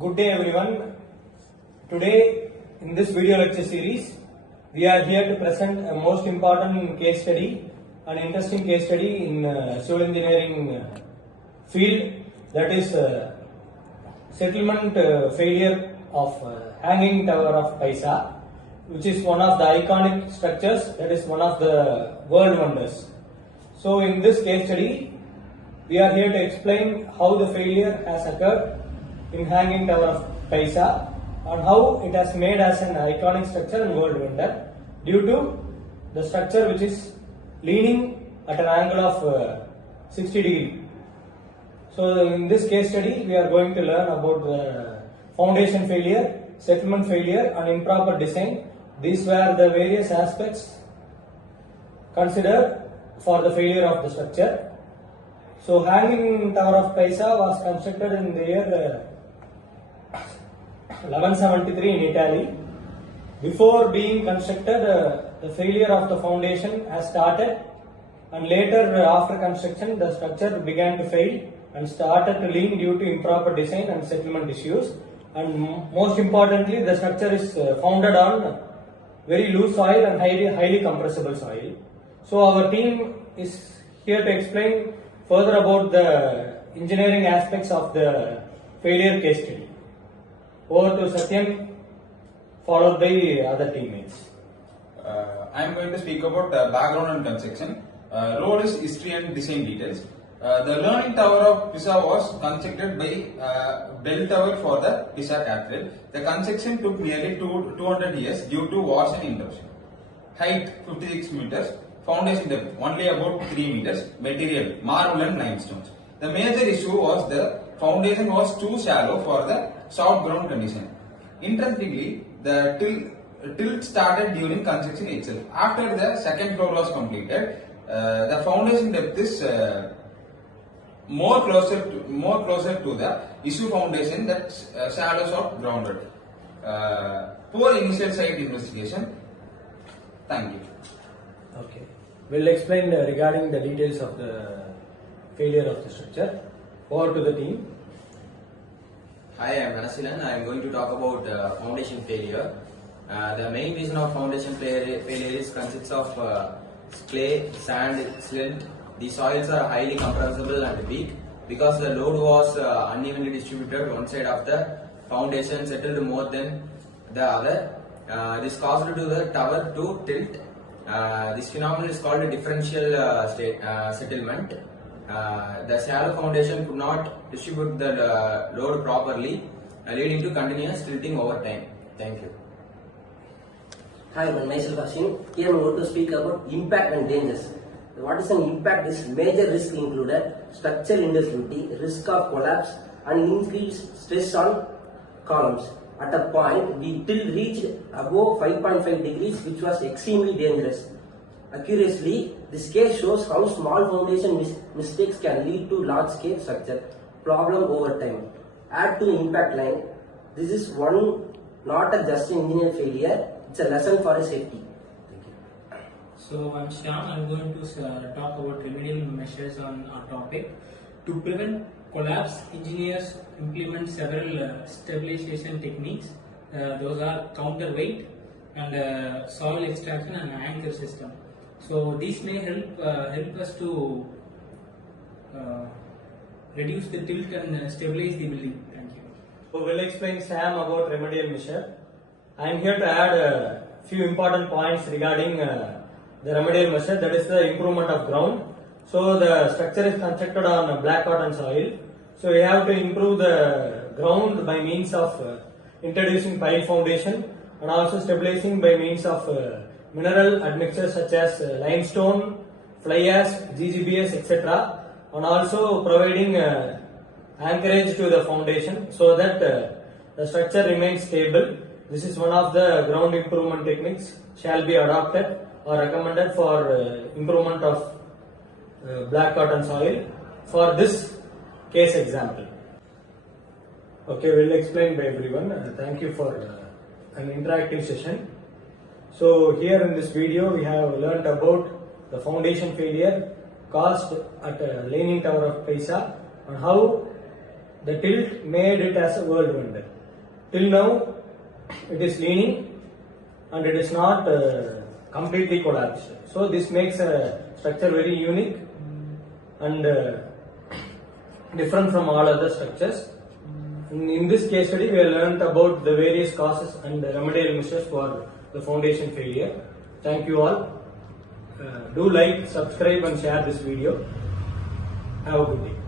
Good day everyone. Today in this video lecture series we are here to present a most important case study, an interesting case study in civil engineering field, that is settlement failure of Hanging Tower of Pisa, which is one of the iconic structures, that is one of the world wonders. So in this case study we are here to explain how the failure has occurred in Hanging Tower of Pisa and how it has made as an iconic structure and world wonder due to the structure which is leaning at an angle of 60 degree. So in this case study we are going to learn about the foundation failure, settlement failure and improper design. These were the various aspects considered for the failure of the structure. So Hanging Tower of Pisa was constructed in the year 1173 in Italy. Before being constructed, the failure of the foundation has started, and later after construction the structure began to fail and started to lean due to improper design and settlement issues. And most importantly, the structure is founded on very loose soil and highly compressible soil. So our team is here to explain further about the engineering aspects of the failure case study. Over to Satyam, followed by other teammates. I am going to speak about background and construction. Road is history and design details. The Leaning Tower of Pisa was constructed by bell tower for the Pisa cathedral. The construction took nearly 200 years due to wars and interruption. Height 56 meters. Foundation depth only about 3 meters. Material marble and limestones. The major issue was the foundation was too shallow for the soft ground condition. Interestingly, the tilt started during construction itself. After the second floor was completed, the foundation depth is more closer to the issue foundation that shallow soft grounded. Poor initial site investigation. Thank you. Okay, we'll explain regarding the details of the failure of the structure. Over to the team. Hi, I am Manasilan. I am going to talk about foundation failure. The main reason of foundation failure consists of clay, sand, silt. The soils are highly compressible and weak. Because the load was unevenly distributed, one side of the foundation settled more than the other. This caused to the tower to tilt. This phenomenon is called a differential settlement. The shallow foundation could not distribute the load properly, leading to continuous tilting over time. Thank you. Hi, myself Ashim. Here I am going to speak about impact and dangers. What is an impact? Is major risk included structural instability, risk of collapse, and increased stress on columns. At a point, the tilt reached above 5.5 degrees, which was extremely dangerous. Accurately, this case shows how small foundation mistakes can lead to large-scale structure problem over time. Add to impact line. This is not just an engineer failure; it's a lesson for a safety. Thank you. So I'm Shyam. I'm going to talk about remedial measures on our topic. To prevent collapse, engineers implement several stabilization techniques. Those are counterweight and soil extraction and anchor system. So these may help us to reduce the tilt and stabilize the building. Thank you. So we'll explain Sam about remedial measure. I am here to add a few important points regarding the remedial measure, that is the improvement of ground. So the structure is constructed on black cotton soil. So we have to improve the ground by means of introducing pile foundation and also stabilizing by means of mineral admixtures such as limestone, fly ash, GGBS, etc. and also providing anchorage to the foundation so that the structure remains stable. This is one of the ground improvement techniques shall be adopted or recommended for improvement of black cotton soil for this case example. Okay, we'll explain by everyone. Thank you for an interactive session. So here in this video we have learnt about the foundation failure caused at Leaning Tower of Pisa and how the tilt made it as a whirlwind. Till now, it is leaning and it is not completely collapsed. So this makes a structure very unique and different from all other structures. In this case study, we have learnt about the various causes and remedial measures for the foundation failure. Thank you all. Do like, subscribe and share this video. Have a good day.